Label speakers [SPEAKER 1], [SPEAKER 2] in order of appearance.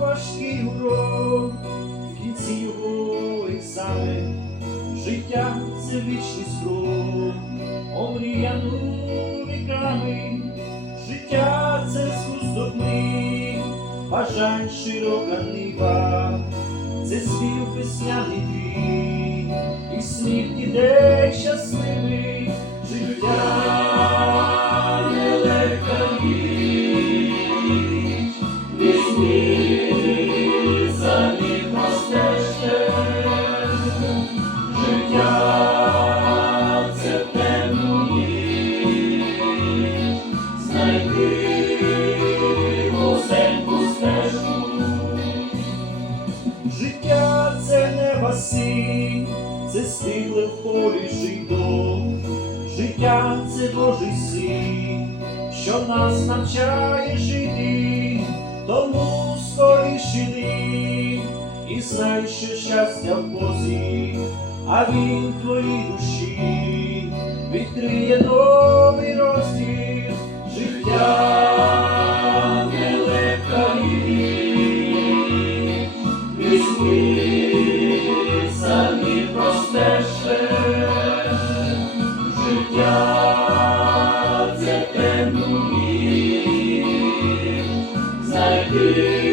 [SPEAKER 1] важкий урок, в кінці його і саме, життя це вічний срок, омріяну віками, життя це скуздобний, бажань широка нива, це спів весняний двір, і сміх дітей щасливий. Життя. Стигле в полі жито. Життя це Божий син, що нас навчає жити, тому скоріше йди, і знай, що щастя в Бозі, а він твої душі 때문이 살기